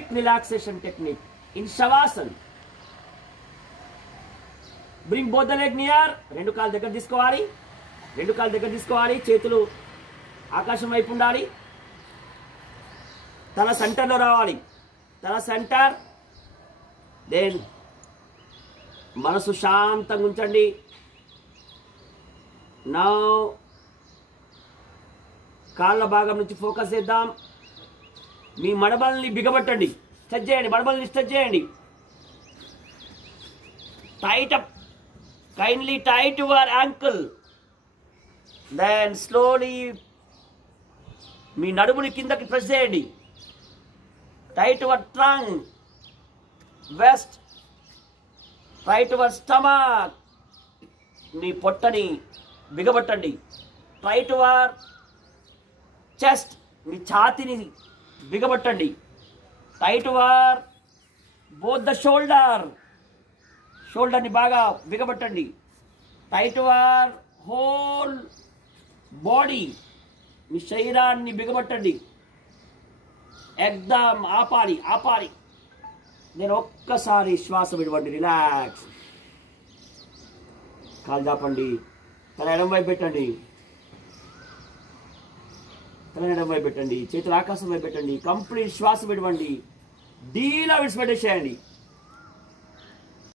relaxation technique in Shavasana. Bring both the leg near. రెండు కాళ్ళు దగ్గర తీసుకోవాలి. చేతులు ఆకాశం వైపు ఉండాలి. తల సెంటర్లో రావాలి. తల సెంటర్. దెన్ మనసు శాంతంగా ఉంచండి. నౌ కాళ్ళ భాగం నుంచి ఫోకస్ చేద్దాం. మీ మడమల్ని బిగబట్టండి. స్ట్రెచ్ చేయండి. మడమల్ని స్ట్రెచ్ చేయండి. Tight up. Kindly tight your ankle. Then slowly మీ నడుముని కిందకి ప్రెస్ చేయండి. Tight your trunk, waist, tight your stomach. మీ పొట్టని బిగబట్టండి. టైట్ యువర్ చెస్ట్, మీ ఛాతీని బిగబట్టండి. టైట్ యువర్ బోత్ ద షోల్డర్ని బాగా బిగబట్టండి. టైట్ యువర్ హోల్ బాడీ, మీ శరీరాన్ని బిగబట్టండి. ఎగ్దమ్ ఆపాలి. నేను ఒక్కసారి శ్వాస విడవండి. రిలాక్స్. కాలు చాపండి. తల ఎడం వైపు పెట్టండి. చేతులు ఆకాశం వైపు పెట్టండి. కంప్లీట్ శ్వాస విడవండి. డీలా విడిచిపెట్టేసేయండి.